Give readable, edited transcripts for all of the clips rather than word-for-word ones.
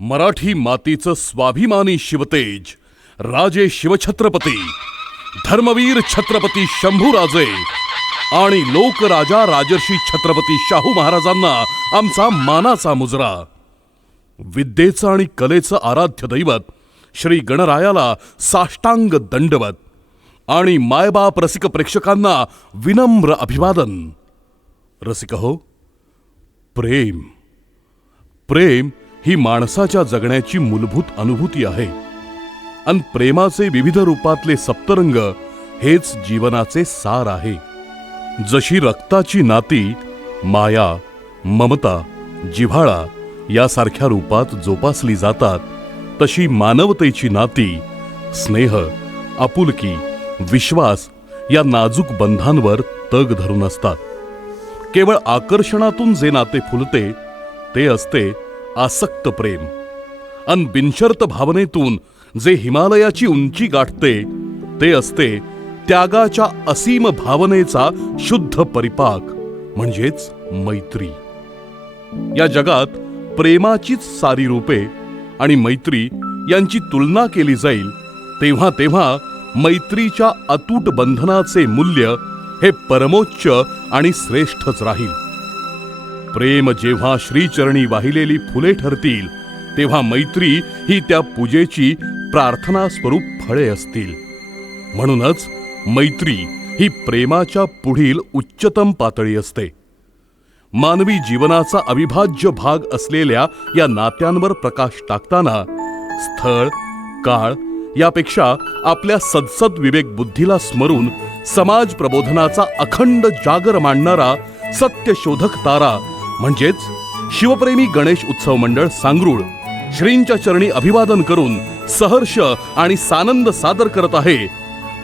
मराठी मातीचं स्वाभिमानी शिवतेज राजे शिवछत्रपती, धर्मवीर छत्रपती शंभूराजे आणि लोकराजा राजर्षी छत्रपती शाहू महाराजांना आमचा मानाचा मुजरा. विद्येचं आणि कलेचं आराध्य दैवत श्री गणरायाला साष्टांग दंडवत आणि मायबाप रसिक प्रेक्षकांना विनम्र अभिवादन. रसिक हो, प्रेम प्रेम ही माणसाच्या जगण्याची मूलभूत अनुभूती आहे आणि प्रेमाचे विविध रूपातले सप्तरंग हेच जीवनाचे सार आहे. जशी रक्ताची नाती माया, ममता, जिव्हाळा यासारख्या रूपात जोपासली जातात, तशी मानवतेची नाती स्नेह, आपुलकी, विश्वास या नाजूक बंधांवर तग धरून असतात. केवळ आकर्षणातून जे नाते फुलते ते असते आसक्त प्रेम, अन बिनशर्त भावनेतून जे हिमालयाची उंची गाठते ते असते त्यागाच्या असीम भावनेचा शुद्ध परिपाक म्हणजेच मैत्री. या जगात प्रेमाचीच सारी रूपे आणि मैत्री यांची तुलना केली जाईल तेव्हा तेव्हा मैत्रीच्या अतूट बंधनाचे मूल्य हे परमोच्च आणि श्रेष्ठच राहील. प्रेम जेव्हा श्रीचरणी वाहिलेली फुले ठरतील तेव्हा मैत्री ही त्या पूजेची प्रार्थना स्वरूप फळे असतील. म्हणूनच मैत्री ही प्रेमाच्या पुढील उच्चतम पातळी असते. मानवी जीवनाचा अविभाज्य भाग असलेल्या या नात्यांवर प्रकाश टाकताना स्थळ, काळ यापेक्षा आपल्या सदसद विवेक बुद्धीला स्मरून समाज प्रबोधनाचा अखंड जागर मांडणारा सत्यशोधक तारा म्हणजेच शिवप्रेमी गणेश उत्सव मंडळ सांगरूळ श्रींच्या चरणी अभिवादन करून सहर्ष आणि सानंद सादर करत आहे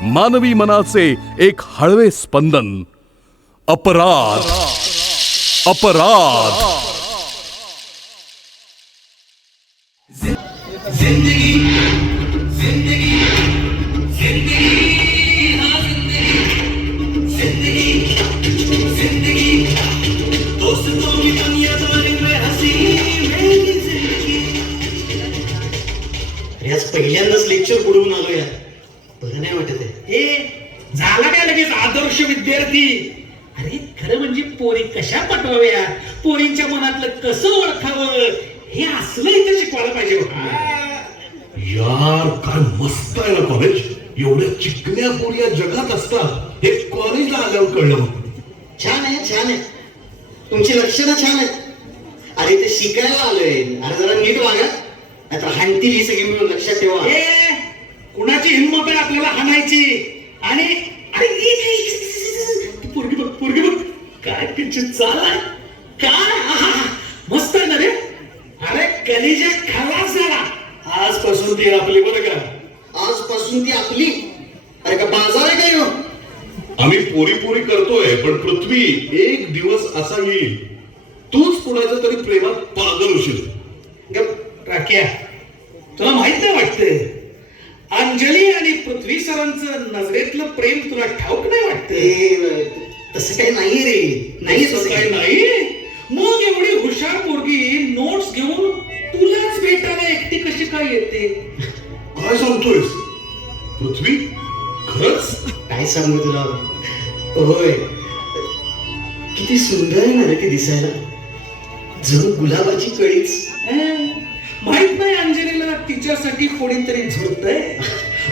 मानवी मनाचे एक हळवे स्पंदन, अपराध. अपराध. जिंदगी जिंदगी जिंदगी हाँ जिंदगी जिंदगी जिंदगी दोस्तों की दुनियादारी में हंसी मेरी जिंदगी. आज पहिल्यांदाच लेक्चर बुडवून आलो यार, बरं नाही वाटत आहे. हे झाला काय लगेच आदर्श विद्यार्थी? अरे खरं म्हणजे पोरी कशा पटवाव्या, पोरींच्या मनातलं कसं ओळखावं हे असलं इथे शिकवायला पाहिजे. यार काय मस्त आहे ना कॉलेज. एवढ्या चिकन्या पोरी या जगात असतात हे कॉलेजला आल्यावर कळलं. छान आहे, छान आहे, तुमची लक्षणं छान आहेत. अरे ते शिकायला आलोय, अरे जरा नीट वागा नाहीतर हाणतील ही सगळी मिळून. लक्षात ठेवा. हे कुणाची हिंमत आहे आपल्याला हाणायची? आणि अरे पोरगी बघ, पोरगी बघ, काय तिची चाल आहे, काय मस्त आहे ना रे. अरे कलेजा खलास झाला. आजपासून ती आपली बरं का. आजपासून ती आपली. अरे का बाजार आहे काय? आम्ही पोरी पोरी करतोय, पण पृथ्वी एक दिवस असा येईल तूच कुणाच्या तरी प्रेमात पागल होशील. राख्या, तुला माहित नाही वाटतं अंजली आणि पृथ्वी सरांचं नजरेतलं प्रेम तुला ठाऊक नाही वाटतं? तसं काही नाही रे. नाही तसं काही नाही. मग एवढी हुशार पोरगी नोट्स घेऊन तुलाच भेटायला एकटी कशी काय येते? काय सांगतोयस पृथ्वी? खरंच? काय सांगू तुला. होय, किती सुंदर आहे ना रे ती दिसायला, जणू गुलाबाची कळीच. माहित नाही अंजलीला तिच्यासाठी कोणीतरी झुरतंय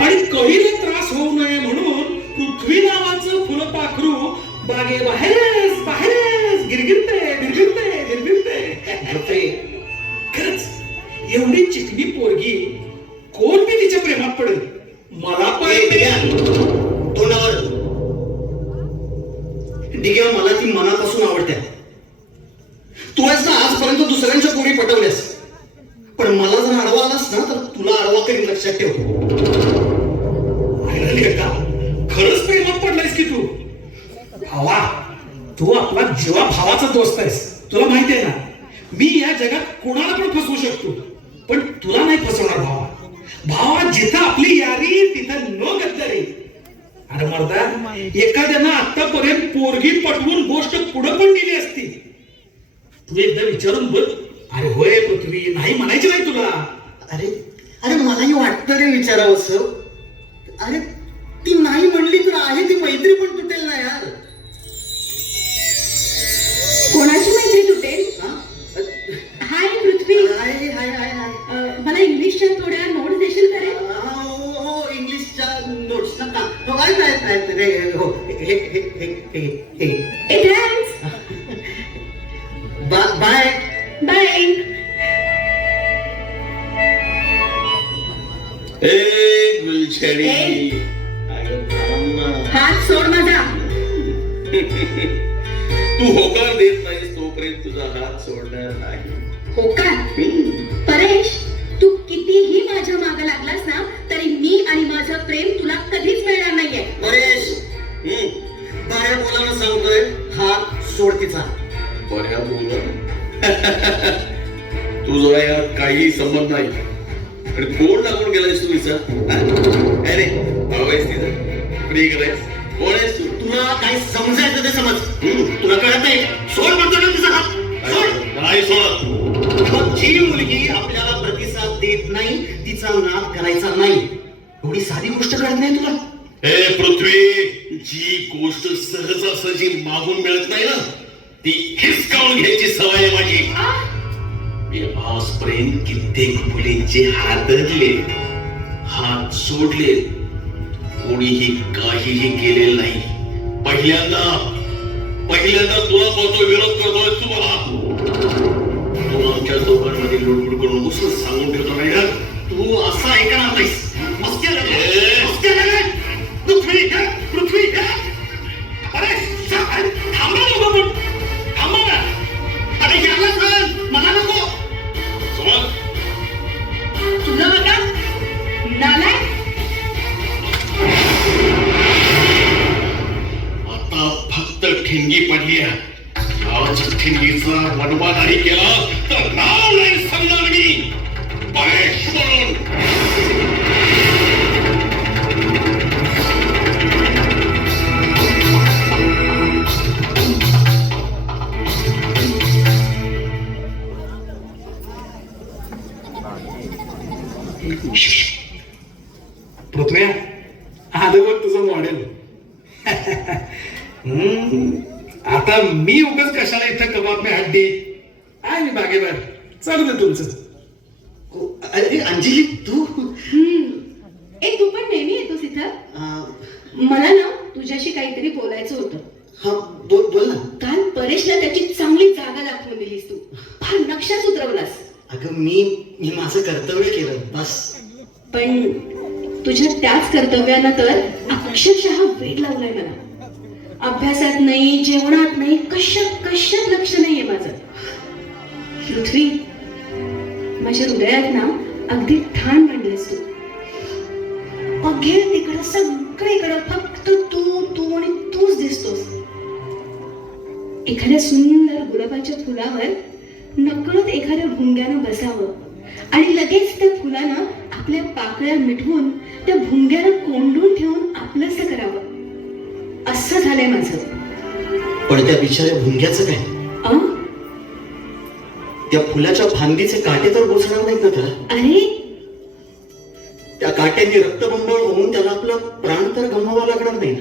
आणि कळीला त्रास होऊ नये म्हणून पृथ्वी नावाचं फुलपाखरू बागेबाहेरच बाहेरच गिरगिरते गिरगिरते गिरगिरते. खरंच एवढी चिकनी पोरगी कोण बी तिच्या प्रेमात पडेल. मला पण तोंडावर डिग्या, मला ती मनापासून आवडते. तू आहेस ना आजपर्यंत दुसऱ्यांच्या पोरी पटवल्यास, पण मला जर अडवा आलास ना तर तुला अडवा करीन. लक्षात ठेव. खरंच प्रेमात पडलायस की तू? भावा, तू आपला जीवा भावाचा दोस्त आहेस. तुला माहिती आहे ना, मी या जगात कोणाला पण फसवू शकतो, पण तुला नाही फसवणार भावा. भावा, जिथं आपली यारी तिथं नो गद्दारी. अरे मर्दा, एखाद्यानं आतापर्यंत पोरगी पटवून गोष्ट पुढे पण गेली असती. तू एकदा विचारून बघ अरे होय पृथ्वी, नाही म्हणायची नाही तुला. अरे अरे मलाही वाटतं रे विचारावं असं. अरे ती नाही म्हणली तर आहे ती मैत्री पण तुटेल ना यार. कोणाची मैत्री तुटेल? हा? हाय पृथ्वी, हाय हाय हाय हाय. मला इंग्लिशच्या थोड्या नोट्स देशील का रे? हो इंग्लिशच्या नोट्स नका. हो आहेत रे. हो हे हे हे हे हे. ए थँक्स. बाय. बाय. गुलछडी ए. हात सोड माझा. तू होकार देत नाहीस तोपर्यंत तुझा हात सोडणार नाही. हो का? परेश, तू कितीही माझ्या मागे लागलास ना तरी मी आणि माझं प्रेम तुला कधीच मिळणार नाहीये. परेश बाहेर बोलायला सांगतोय. हात सोड तिचा. बऱ्या बोल तुझा यात काही संबंध नाही. आणि कोण लागून गेलायस तू तिचा? अरे भाऊ आहेस तिचा, प्रिय करायस, कोण आहेस तू? तुला काय समजायचं ते समज. तुला कळत नाही. सोड म्हणतो ना तिचा हात. सोड. नाही सोडत. मग जी मुलगी आपल्याला प्रतिसाद देत नाही तिचा नाद करायचा नाही. एवढी साधी गोष्ट कळत नाही तुला? हे पृथ्वी, जी गोष्ट सहजासहजी मागून मिळत नाही ना ती हिसकावून घ्यायची सवय आहे माझी. मी आजपर्यंत कित्येक मुलींचे हात धरले, हात सोडले, कोणीही काहीही केलेलं नाही. पहिल्यांदा तुला पाहतो विरोध करतोय तू मला. तू आमच्या दोघांमध्ये लुडबुड करून उसच सांगून ठेवतो नाही ना. तू असं ऐकणार नाहीस. मस्ती पृथ्वी अरे थांबा ना बाबा, थांबा ना. अरे याला चल, मला नको. समज तुझं बघा नालाय. आता फक्त ठिणगी पडली आहे. गावाच्या ठिणगीचा वनवादारी केला तर नाव नाही सांगणार मी. परेश म्हणून. पृथ्व्या, आलं बघ तुझं मॉडेल. आता मी उगाच कशाला इथं कबाब में हड्डी. आहे मी बागेवर. चालू दे तुमचं. अरे अंजली तू. ए तू पण नेहमी येतोस इथं? मला ना तुझ्याशी काहीतरी बोलायचं होतं. हा बोल ना. काल परेशला त्याची चांगली जागा दाखवून दिलीस तू. फार नक्षाच उतरवलास. अगं मी माझं कर्तव्य केलं बस. पण तुझ्या त्याच कर्तव्यानं तर अक्षरशः वेड लावलाय मला. अभ्यासात नाही, जेवणात नाही, कशात लक्ष नाहीये माझं. पृथ्वी, माझ्या हृदयात ना अगदी ठाण मांडलीस तू. अघे तिकडं सगळीकडं फक्त तू आणि तूच दिसतोस. एखाद्या सुंदर गुलाबाच्या फुलावर नकळत एखाद्या भुंग्यानं बसावं आणि लगेच त्या फुलानं आपल्या पाकळ्या मिटवून त्या भुंग्याला कोंडून ठेवून आपलंसं करावं, असं झालंय माझं. पण त्या बिचाऱ्या भुंग्याचं काय? त्या फुलाच्या फांदीचे काटे तर बोचणार नाहीत ना त्याला? अरे त्या काट्यांनी रक्तबंबाळ होऊन त्याला आपला प्राण तर गमवावा लागणार नाही ना.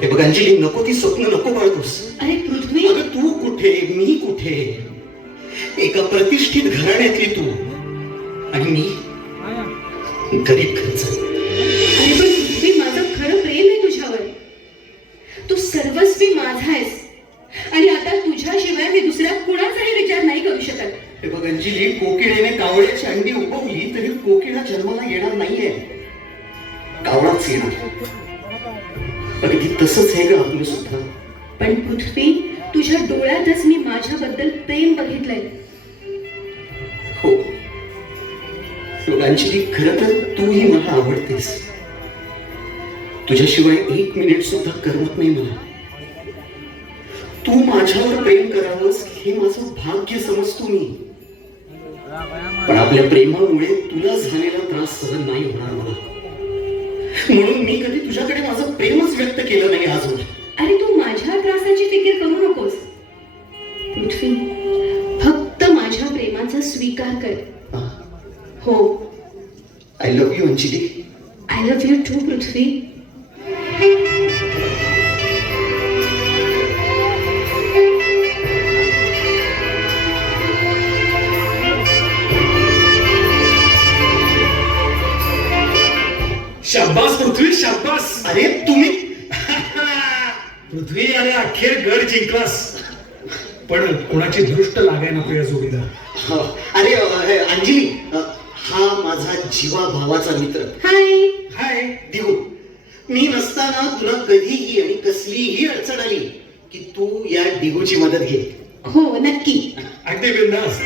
हे बघ अंजली, नको ती स्वप्न नको बाळगूस. अरे पृथ्वी, अगं तू कुठे, मी कुठे? एका प्रतिष्ठित घराण्यातली तू आणि मी गरीब घरचा. अरे पण पृथ्वी, माझं खरं प्रेम आहे तुझ्यावर. तू सर्वस्वी माझा आहेस आणि आता तुझ्याशिवाय मी दुसऱ्या कुणाचाही विचार नाही करू शकत. हे बघ अंजली, कोकिळेने कावळ्याची अंडी उगवली तरी कोकिळा जन्माला येणार नाहीये, कावळाच येणार. अगदी तसंच आहे ग आपलं सुद्धा. पण पृथ्वी, तुझ्या डोळ्यातच मी माझ्याबद्दल प्रेम बघितलंय. हो अंजली, खरं तर तूही मला आवडतेस. तुझ्याशिवाय एक मिनिट सुद्धा करमत नाही मला. तू माझ्यावर प्रेम करावंस हे माझं भाग्य समजतो मी. पण आपल्या प्रेमामुळे तुला झालेला त्रास सहन नाही होणार मला. म्हणून मी कधी तुझ्याकडे माझं प्रेमच व्यक्त केलं नाही अजून. अरे तू माझ्या त्रासाची फिकीर करू नकोस पृथ्वी. फक्त हो. I love you Anjali. I love you too Prithvi. शाब्बास पृथ्वी, शाब्बास. अरे तुम्ही पृथ्वी, अरे अखेर गड जिंकलास. पण कोणाची दृष्ट लागाय नको या जोडीला. अरे अंजली, हा माझा जीवा भावाचा मित्र हाय. हाय. दिगू. मी नसताना तुला कधीही आणि कसलीही अडचण आली की तू या दिगूची मदत घे. हो नक्की. अगदी बिंदास.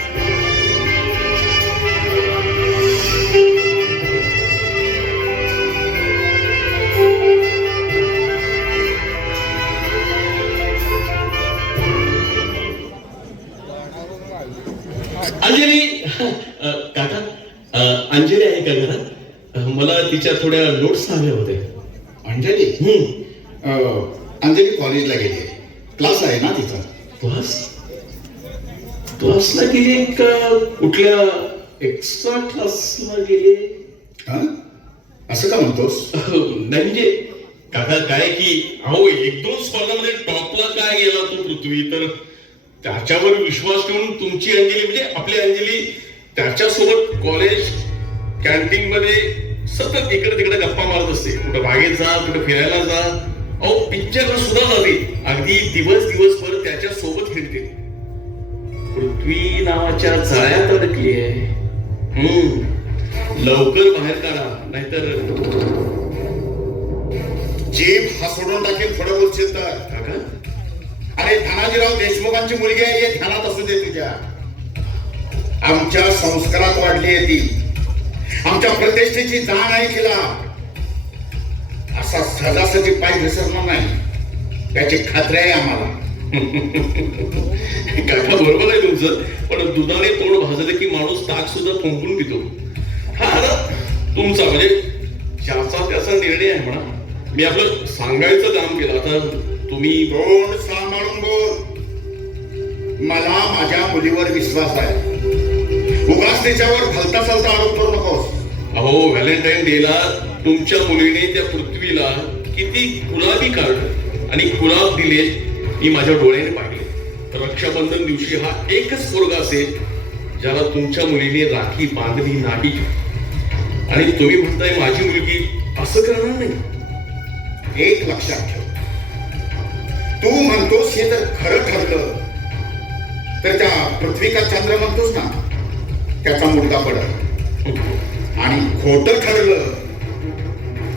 अंजली, काका, अंजली आहे का घरात? मला तिच्या थोड्या नोट्स हव्या होत्या. अंजली अंजली कॉलेजला गेली. क्लास आहे ना तिचा. क्लास? क्लासला गेली का कुठल्या एक्स्ट्रा क्लासला गेली? हा? असं का म्हणतोस? नाही म्हणजे काका काय की अहो 1-2 स्पर्धामध्ये टॉपला काय गेला तो पृथ्वी, तर त्याच्यावर विश्वास ठेवून तुमची अंजली म्हणजे आपली अंजली त्याच्यासोबत कॉलेज कॅन्टीन मध्ये सतत इकडे तिकडे गप्पा मारत असते. कुठं बागेत जा, कुठं फिरायला जा, अहो पिक्चरला सुद्धा जाते. अगदी दिवसभर त्याच्या सोबत फिरते. पृथ्वी नावाच्या जाळ्यात अडकली आहे. लवकर बाहेर काढा, नाहीतर जीभ हा सोडून टाकेल थोडं बोलशील तर. काका अरे धनाजीराव देशमुखांची मुलगी आहे हे ध्यानात असू दे तुझ्या. आमच्या संस्कारात वाढली आहे ती. आमच्या प्रतिष्ठेची जाण आहे तिला. असा सहजासहजी पाय घसरणार नाही त्याची खात्री आहे आम्हाला. काका बरोबर आहे तुमचं, पण दुधाने तोंड भाजलं की माणूस ताक सुद्धा फुंकून पितो. हा आता तुमचा म्हणजे ज्याचा त्याचा निर्णय आहे म्हणा. मी आपलं सांगायचं काम केलं. आता तुम्ही तोंड सांभाळून बोल. मला माझ्या मुलीवर विश्वास आहे. उगाच त्याच्यावर भलता चालता आरोप करू नकोस. अहो व्हॅलेंटाईन डेला तुमच्या मुलीने त्या पृथ्वीला किती गुलाबी काढलं आणि गुलाब दिले मी माझ्या डोळ्याने पाहिले. रक्षाबंधन दिवशी हा एकच पोरगा असेल ज्याला तुमच्या मुलीने राखी बांधली नाही. आणि तुम्ही म्हणताय माझी मुलगी असं करणार नाही. एक लक्षात ठेव, तू म्हणतोस हे जर खरं ठरलं तर त्या पृथ्वीका चंद्र म्हणतोस ना त्याचा मुलगा पडल. आणि खोटं ठरलं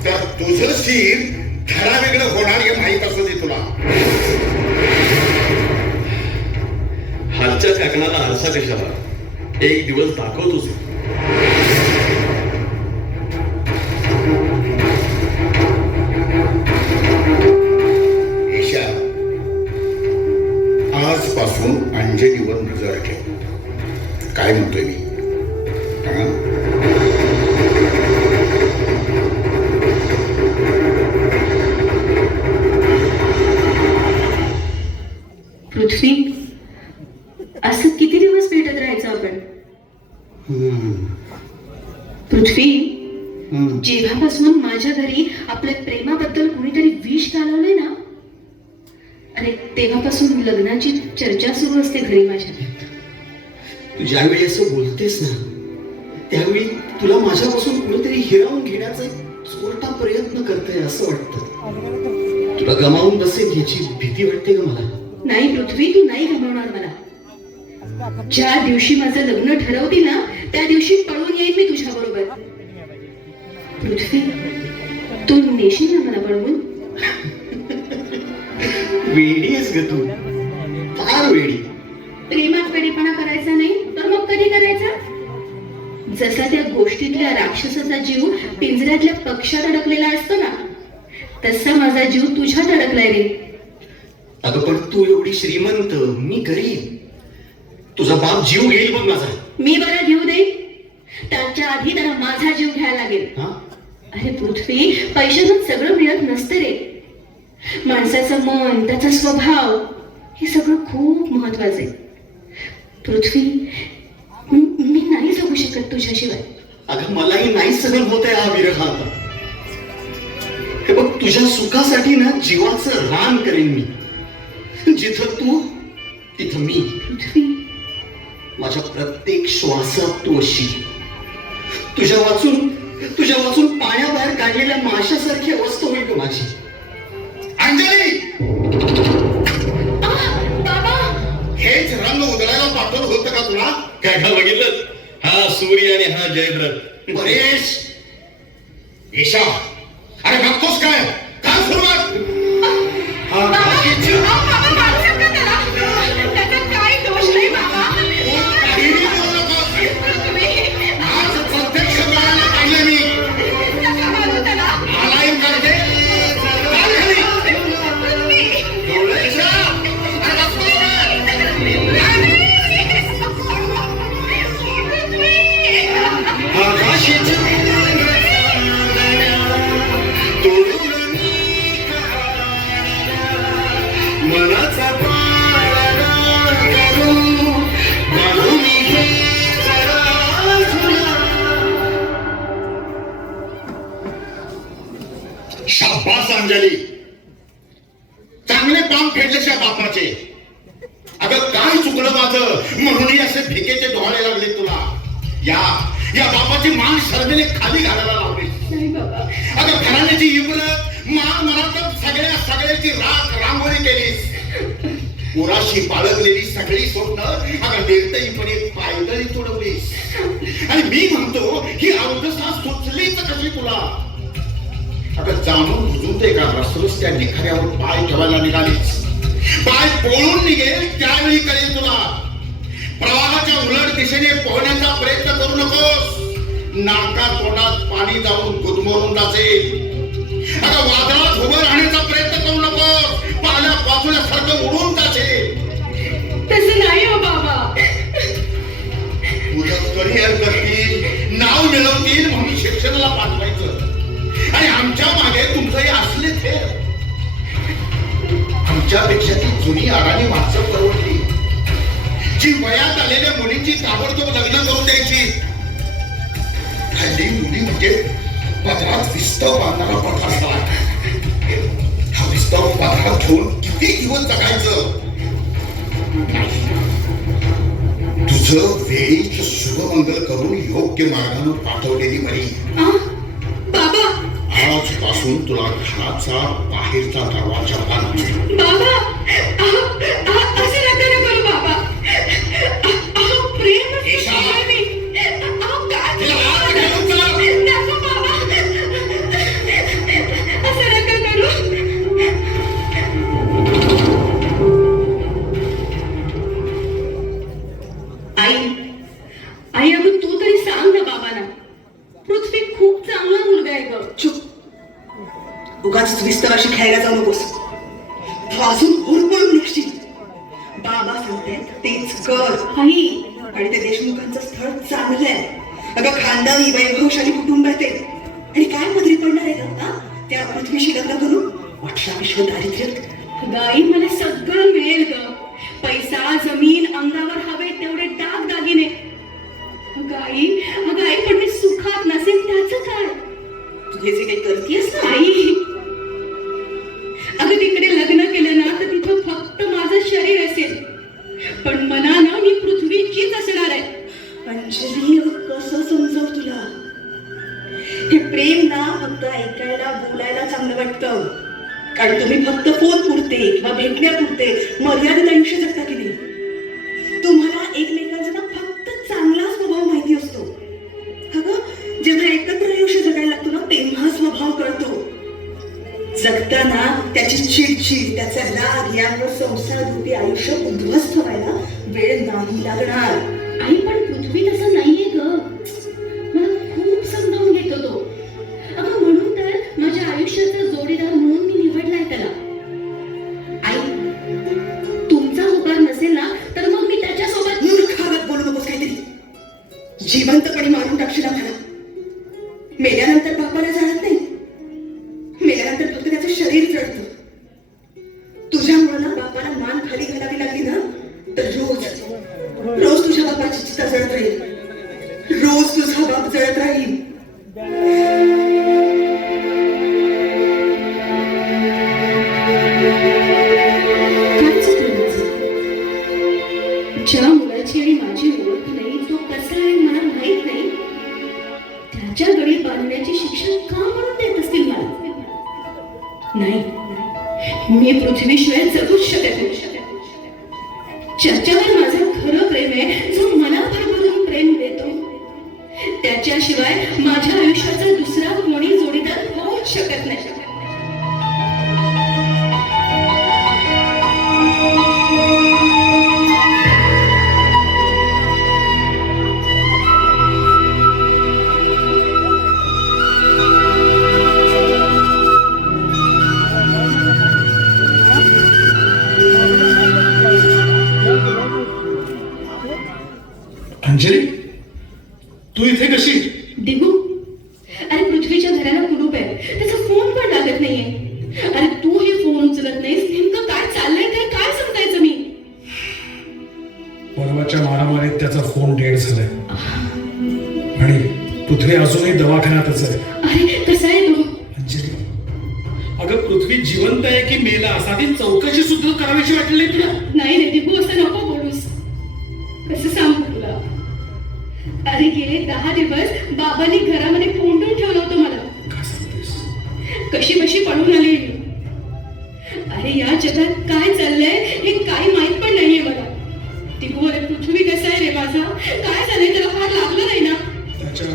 तर तुझं शिर धडा वेगळं होणार हे माहीत असू दे तुला. हातच्या काकणाला आरसा कशाला, एक दिवस दाखवतोच. ईशा, आजपासून अंजलीवर नजर ठेव. काय म्हणतोय मी? हा? पृथ्वी, असं किती दिवस भेटत राहायचं आपण? पृथ्वी, जेव्हापासून माझ्या घरी आपल्या प्रेमाबद्दल कुणीतरी विष घालवलंय ना, अरे तेव्हापासून लग्नाची चर्चा सुरू असते घरी माझ्या. तू ज्यावेळी असं बोलतेस ना त्यावेळी तुला माझ्यापासून कुणीतरी हिरावून घेण्याचा एक चोरटा प्रयत्न करतंय असं वाटतं. तुला गमावून बसेल याची भीती वाटते का मला? नाही पृथ्वी, तू नाही गमावणार मला. ज्या दिवशी माझं लग्न ठरवतील ना त्या दिवशी पळून येईन मी तुझ्या बरोबर. पृथ्वी, तू नेशील ना मला पळवून? वेडी आहेस ग तू, फार वेडी. प्रेमात वेडीपणा करायचा नाही तर मग कधी करायचा? जसा त्या गोष्टीतल्या राक्षसाचा जीव पिंजऱ्यातल्या पक्षात अडकलेला असतो ना, तसा माझा जीव तुझ्यात अडकलाय रे. अगं पण तू एवढी श्रीमंत, मी गरीब. तुझा बाप जीव घेईल बघ माझा. मी बरं घेऊ दे, त्याच्या आधी त्याला माझा जीव घ्यायला लागेल. हा? अरे पृथ्वी, पैशातून सगळं मिळत नसतं रे. माणसाचं मन, त्याचा स्वभाव, हे सगळं खूप महत्वाचं आहे. पृथ्वी, मी नाही जगू शकत तुझ्याशिवाय. अगं मलाही नाही सहन होत आहे हा विरह आता. हे बघ, तुझ्या सुखासाठी ना जीवाचं रान करेन मी. जिथं तू तिथं मी. पृथ्वी, माझ्या प्रत्येक श्वासात तू अशी तुझ्या वाचून पाण्याबाहेर काढलेल्या माशासारखी अवस्था होईल ग माझी. अंजली, बाबा, हेच रंग उधळायला पाठवलं होतं का तुला? काय का बघितलं? हा सूर्य आणि हा जयद्रथ. परेश, ईशा, अरे बघतोस काय? काय सुरुवात? हा बाबा मारू नका त्याला. त्याचा काय दोष नाही बाबा. काहीही बोलू नकोस. पृथ्वी, आज प्रत्यक्ष डोळ्याने पाहिलं मी. नका मारू त्याला. मलाही करते. चाल खाली. पृथ्वी, ईशा, अरे बघतोस काय? आकाशाच्या तोडून मनाचा पाळणा करू, घालून हे जरा झुला. शाबास अंजली, चांगले पाम फेडल्याच्या बापाचे. अगं काय चुकलं माझं म्हणून असे भिकेचे डोळे लागले तुला. या बापाची मान शर्मेने खाली घालायला लावली. नाही बाबा. अगं घराण्याची इमरत मान मनात सगळ्याची राख रांगोळी केलीस. उराशी बाळगलेली सगळी स्वप्न अगं निर्दयीपणे पायदळी तोडवलीस. आणि मी म्हणतो ही अवदसा सुचलीच कशी तुला? अगं जाणून बुजून ते का रसरस त्या निखाऱ्यावर पाय ठेवायला निघालीस. पाय पोळून निघेल त्यावेळी कळेल तुला. प्रवाहाच्या उलट दिशेने पोहण्याचा प्रयत्न करू नकोस. नाका तोंडात पाणी जाऊन गुदमरून जाईल. अगं वादळात उभं राहण्याचा प्रयत्न करू नकोस. पाल्या पाचुल्यासारखं उडून जाशील. तसं नाही हो बाबा. उद्या करिअर करतील, नाव मिळवतील म्हणून शिक्षणाला पाठवायचं आणि आमच्या मागे तुमचंही असले थे. आमच्यापेक्षा ती जुनी अडाणी माणसं परवडली जी वयात आलेल्या मुलींची ताबडतोब लग्न करून द्यायची. हल्ली मुली म्हणजे पदरात विस्तव बांधणारा पदार्थ असला. हा विस्तव पदरात घेऊन किती दिवस जगायचं? तुझं वेळीच शुभमंगल करून योग्य मार्गाने पाठवलेली बरी. बाबा, आजपासून तुला घराचा बाहेरचा दरवाजा बंद. बाबा, असं नका ना करू बाबा. प्रेम ईशा, मी. काय तिला आत घेऊन चला. नको बाबा. असं नका करू. आई अगं तू तरी सांग ना बाबांना. पृथ्वी खूप चांगला मुलगा आहे ग. चुप, उगाच विस्तराशी खेळायला जाऊ नकोस. अजून हुरपळून निघशील. बाबा सांगतात तेच कर. आई, आणि ते देशमुखांचं स्थळ चांगलं आहे. अगं खानदानी वैभवशाली कुटुंब आहे ते. आणि काय पदरी पडणार आहे का हा? त्या पृथ्वीशी लग्न करून 18 विश्व दारिद्र्य. गाई मला सगळं मिळेल ग. पैसा, जमीन, अंगावर हवे तेवढे दागिने. गाई, अगं आई, पण मी सुखात नसेल त्याचं काय? तू हे जे काही करतेस ना, आई, अगं तिकडे लग्न केलं ना तर तिथं फक्त माझं शरीर असेल, पण मनानं मी पृथ्वीचीच असणार आहे. अंजली कसं समजव तुला? हे प्रेम ना फक्त ऐकायला बोलायला चांगलं वाटतं. कारण तुम्ही फक्त फोन पुरते किंवा भेटण्यापुरते मर्यादित आयुष्य जगता की नाही. तुम्हाला एकमेकांचा ना फक्त चांगला स्वभाव माहिती असतो. अगं जेव्हा एकत्र आयुष्य जगायला लागतो ना तेव्हा स्वभाव कळतो. जगताना त्याची चिडचिड, त्याचा राग यावर संसार रूपी आयुष्य उद्ध्वस्त व्हायला वेळ नाही लागणार. आई, पण पृथ्वी तसं नाहीये ग. मला खूप समजावून घेतो तो. अगं म्हणून तर माझ्या आयुष्याचा जोडीदार म्हणून मी निवडलाय त्याला. आई, तुमचा होकार नसेल ना तर मग मी त्याच्यासोबत. मूर्खागत बोलू नकोस काहीतरी. जिवंतपणे मारून टाकशील आम्हाला. मेल्यानंतर बापाला जाणत नाही. मेल्यानंतर फक्त त्याचं शरीर जळतं. तुझ्यामुळे ना बापाला मान खाली घालावी लागली ना तर रोज रोज तुझ्या बापाची चिता जळत राहील. रोज तुझा बाप जळत राहील. काय चुकलं माझं? ज्या मुलाची आणि माझी ओळख नाही, तो कसा आहे मला माहित नाही, त्याच्या गळी बांधण्याची शिक्षा का म्हणून देत असतील मला? नाही, मी पृथ्वीशिवाय जगूच शकत नाही. ज्याच्यावर माझं खरं प्रेम आहे, जो मला भरभरून प्रेम देतो, त्याच्याशिवाय माझ्या आयुष्याचा दुसरा कोणी जोडीदार होऊच शकत नाही. अंजली, तू इथे कशी? दिगू, अरे पृथ्वीच्या घराला कुलूप आहे, त्याचा फोन पण लागत नाहीये. अरे तू हे फोन उचलत नाहीस, नेमकं काय चाललंय ते काय समजायचं मी? परवाच्या मारामारीत त्याचा फोन डेड झालाय आणि पृथ्वी अजूनही दवाखान्यातच आहे. अरे कसा आहे तो? अंजली, अगं पृथ्वी जिवंत आहे की मेला साधी चौकशी सुद्धा करावीशी वाटली नाही तुला? नाही रे दिगू, असं नको बोलूस. कसं सांगू तुला? अरे गेले 10 दिवस बाबांनी घरामध्ये कोंडून ठेवलं होतं मला. काय सांगतेस? कशी बशी पळून आली मी. अरे या जगात काय चाललंय हे काही माहित पण नाहीये मला. दिगू, अरे पृथ्वी कसा आहे रे माझा? काय झालंय त्याला? फार लागलं नाही ना? त्याच्या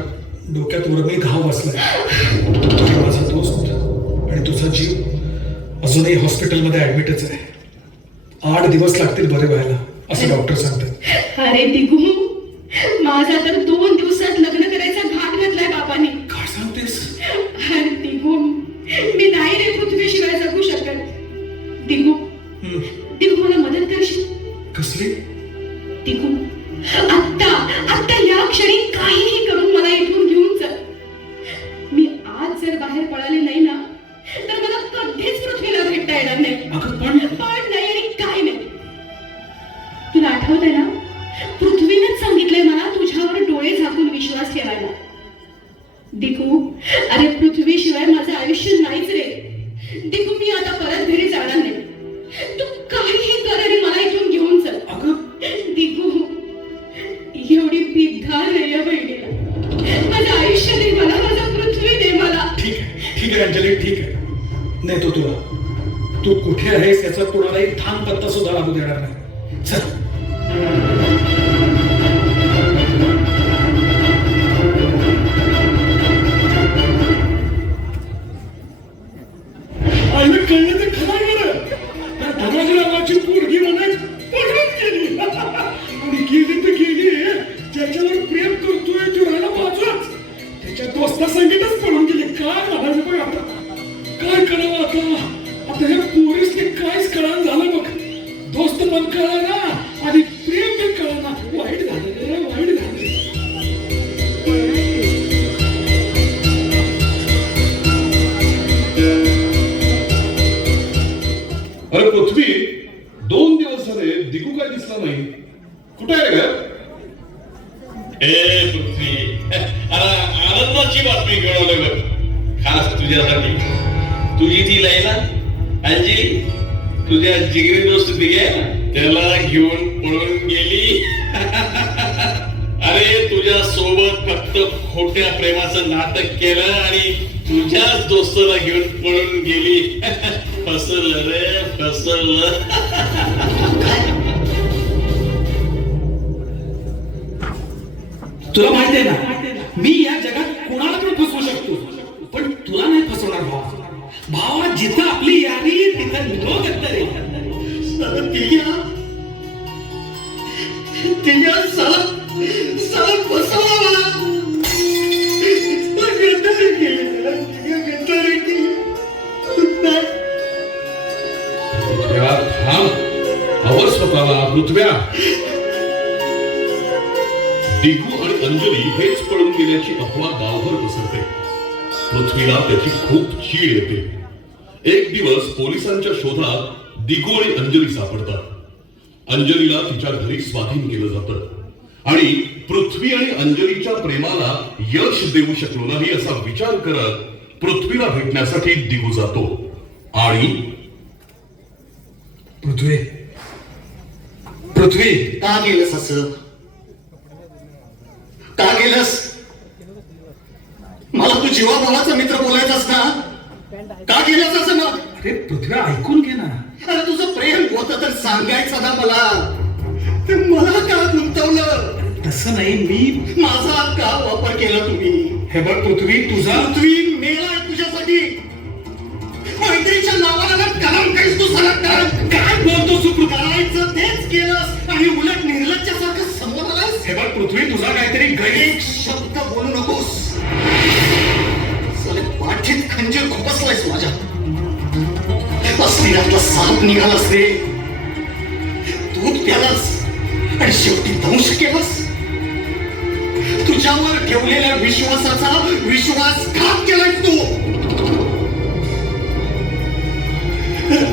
डोक्यात उर्मी घाव बसलाय. तो माझा दोस्त आणि तुझा जीव अजूनही हॉस्पिटलमध्ये ऍडमिटच आहे. 8 दिवस लागतील बरे व्हायला असं डॉक्टर सांगतात. अरे दिगू, माझा तर 2 दिवसात लग्न करायचा घाट घातलाय बाबांनी. काय सांगतेस? अरे दिगू, मी नाही रे पृथ्वीशिवाय जगू शकत. दिगू, दिगू मला मदत करशील? कसली? दिगू, आत्ता या क्षणी काहीही करून मला इथून घेऊन चल. मी आज जर बाहेर पळाले नाही ना, तर मला कधीच पृथ्वीला भेटता येणार नाही. अगं पण नाही आणि काय नाही. तुला आठवतंय ना, पृथ्वीनेच सांगितलंय मला तुझ्यावर डोळे झाकून विश्वास ठेवायला. दिगू, अरे पृथ्वीशिवाय माझं आयुष्य नाहीच रे. दिगू, मी आता परत घरी जाणार नाही. तू काहीही कर आणि मला इथून घेऊन चल. अगं दिगू, एवढी बिघार नाहीये बहिणीला. माझं आयुष्य दे मला, माझं पृथ्वी दे मला. ठीक आहे अंजली, ठीक आहे. नाही तो तुला, तू कुठे आहेस याचा कोणालाही थांब पत्ता सुद्धा लागू देणार नाही. चल. आईला कळलं तर खरं बरं. त्या धनाजीरावाची पोरगी मनात पडून गेली आणि गेली तर गेली. ज्याच्यावर प्रेम करतोय तो राहिला बाजूच. त्याच्या दोस्ता संगीतच पडून गेली. काय म्हणायचं बघ आता? काय करावं आता? आता हे पोरीसने काहीच कळण झालं बघ. दोस्त पण कळाला आणि प्रेम पण कळाला. वाईट झालं रे, वाईट झालं. अरे पृथ्वी, 2 दिवस झाले दिगू काय दिसला नाही. कुठे आहे रे? ए पृथ्वी, अरे आनंदाची बातमी कळवलं बघ, खास तुझ्यासाठी. तुझी ती लैला, अंजली, तुझ्या जिगरी दोस्त दिघे, त्याला घेऊन पळून गेली. अरे तुझ्या सोबत फक्त खोट्या प्रेमाचं नाटक केलं आणि तुझ्याच दोस्ताला घेऊन पळून गेली. फसलं रे, फसलं. तुला माहिती आहे ना, मी या जगात कोणाला पण फसवू शकतो, पण तुला नाही फसवणार भावा. भावा, जिथं आपली यारी तिथं लोक रे. साला फसवला मला. गद्दारी केली, गद्दारी केली. पृथ्व्या थांब, आवर स्वतःला. पृथ्व्या, दिगू आणि अंजली हेच पळून गेल्याची अफवा गावभर पसरते. पृथ्वीला त्याची खूप चीड येते. एक दिवस पोलिसांच्या शोधात दिगू आणि अंजली सापडतात. अंजलीला तिच्या घरी स्वाधीन केलं जातं आणि पृथ्वी आणि अंजलीच्या प्रेमाला यश देऊ शकलो नाही असा विचार करत पृथ्वीला भेटण्यासाठी दिगू जातो. आणि पृथ्वी पृथ्वी का गेलंस असं? का गेलंस? मला तू जीवाभावाचा मित्र बोलायचास ना? का गेलंस असं मग? अरे पृथ्वी ऐकून घे ना. अरे तुझं प्रेम होतं तर सांगायचं ना मला. ते मला का गुंतवलं? तसं नाही, मी माझा का वापर केला तुम्ही? हे बघ पृथ्वी, तुझा पृथ्वी मेलाय तुझ्यासाठी. मैत्रीच्या नावाला ना कलम काहीच तू सलग कर. काय बोलतो तू? करायचं तेच केलंस आणि उलट निर्लज्जासारखं समोर आलास. हे बघ पृथ्वी, तुझा काहीतरी गैर एक शब्द बोलू नकोस. साले पाठीत खंजीर खुपसलायस माझ्या. अस्थिरातला साप निघालास रे. दूध प्यालास आणि शेवटी दंश केलास. तुझ्यावर ठेवलेल्या विश्वासाचा विश्वासघात केलाय तू.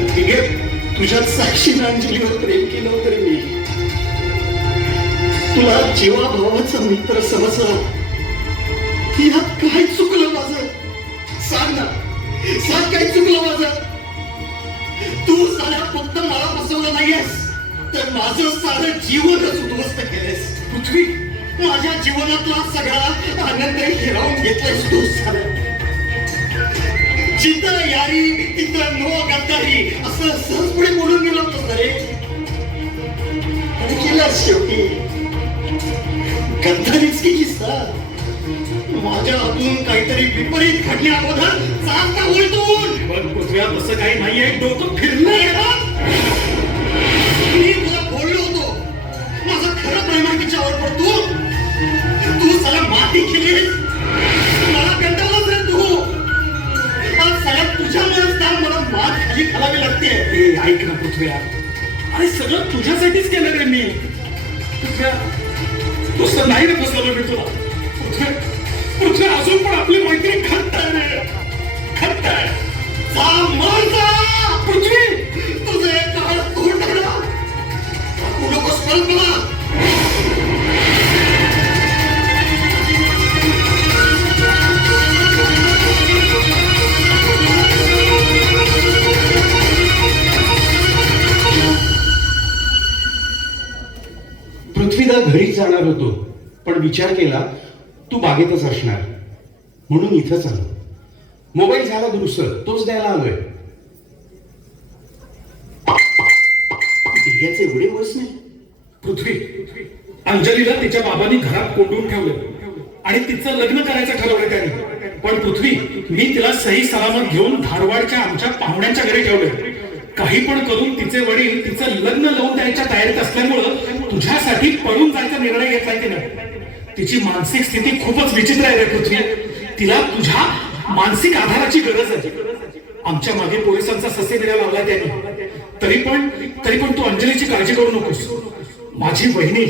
ठीक आहे, तुझ्या साक्षीने अंजलीवर प्रेम केलं होतं रे मी. तुला जीवाभावाचा मित्र समजला. यात काय चुकलं माझं? सांग ना, सांग काय चुकलं माझं? तू साऱ्या फक्त मला फसवलं नाहीयेस, तर माझं सारं जीवनच उद्ध्वस्त केलंस. पृथ्वी, माझ्या जीवनातला सगळा आनंद हिरावून घेतलायस तू सारं. जिथं यारी तिथं नो गद्दारी असं सहजपणे बोलून गेलो होतं रे. केलास शेवटी गद्दारीच की किस्सा. माझ्या हातून काहीतरी विपरीत घडण्या अगोदर चालता उलटून. बघ पृथ्व्या, तसं काही नाहीये. डोकं फिरलं. मी तुला बोललो होतो माझं खरं प्रेम आहे तिच्यावर, पण तू सला माती केलीस. मला कंटाळलास रे तू. आज सगळ्या तुझ्यामुळेच का मला मात खाली घालावी लागते. ऐक ना पृथ्व्या, अरे सगळं तुझ्यासाठीच केलं रे मी. पृथ्व्या, तसं नाही रे फसवलं मी तुला. पृथ्वी, अजून पण आपली मैत्री घट्ट आहे रे, घट्ट आहे. पृथ्वी, तुझं एक काळ तोंड टाकला. टाकू नकोस परत मला. पृथ्वीदा घरी जाणार होतो, पण विचार केला तू बागेतच असणार म्हणून इथंच आलो. मोबाईल झाला दुरुस्त, तोच द्यायला आलोय. दिघ्याचे एवढे वर्ष नाही. पृथ्वी, अंजलीला तिच्या बाबांनी घरात कोंडून ठेवलं आणि तिचं लग्न करायचं ठरवलं त्यांनी. पण पृथ्वी, मी तिला सही सलामत घेऊन धारवाडच्या आमच्या पाहुण्यांच्या घरी ठेवलं. काही पण करून तिचे वडील तिचं लग्न लावून द्यायच्या तयारीत असल्यामुळं तुझ्यासाठी पळून जायचा निर्णय घेतलाय तिने. तिची मानसिक स्थिती खूपच विचित्र आहे रे पृथ्वी. तिला तुझ्या मानसिक आधाराची गरज आहे. आमच्या मागे पोलिसांचा ससेबिरा लावला त्यांनी. तरी पण तू अंजलीची काळजी करू नकोस. माझी बहिणी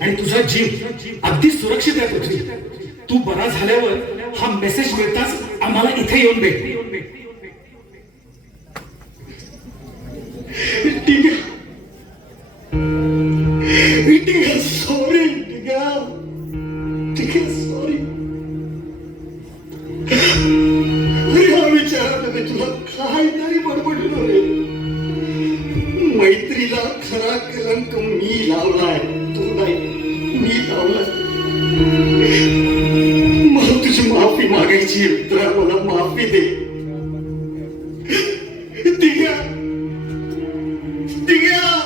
आणि तुझा जीव अगदी सुरक्षित आहे पृथ्वी. तू बरा झाल्यावर हा मेसेज मिळताच आम्हाला इथे येऊन भेट. ठीक आहे, सॉरी. ठीक आहे, सॉरी. या विचाराने तुला काय नाही बडबडलो रे. मैत्रीला खरा कलंक मी लावलाय, तू नाही. मी लावलाय. मला तुझी माफी मागायची. तर मला माफी दे. ठीक आहे, ठीक आहे.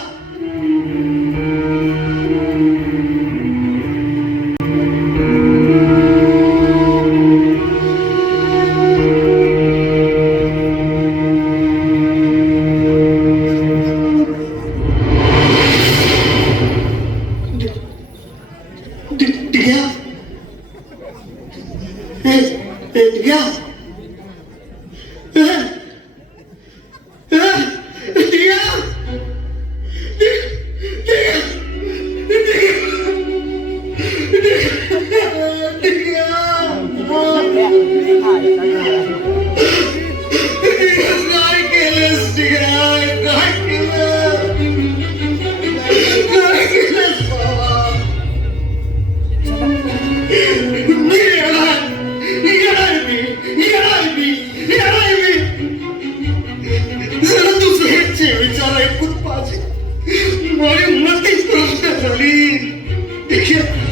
माझी मतीच नष्ट झाली. दीक्षित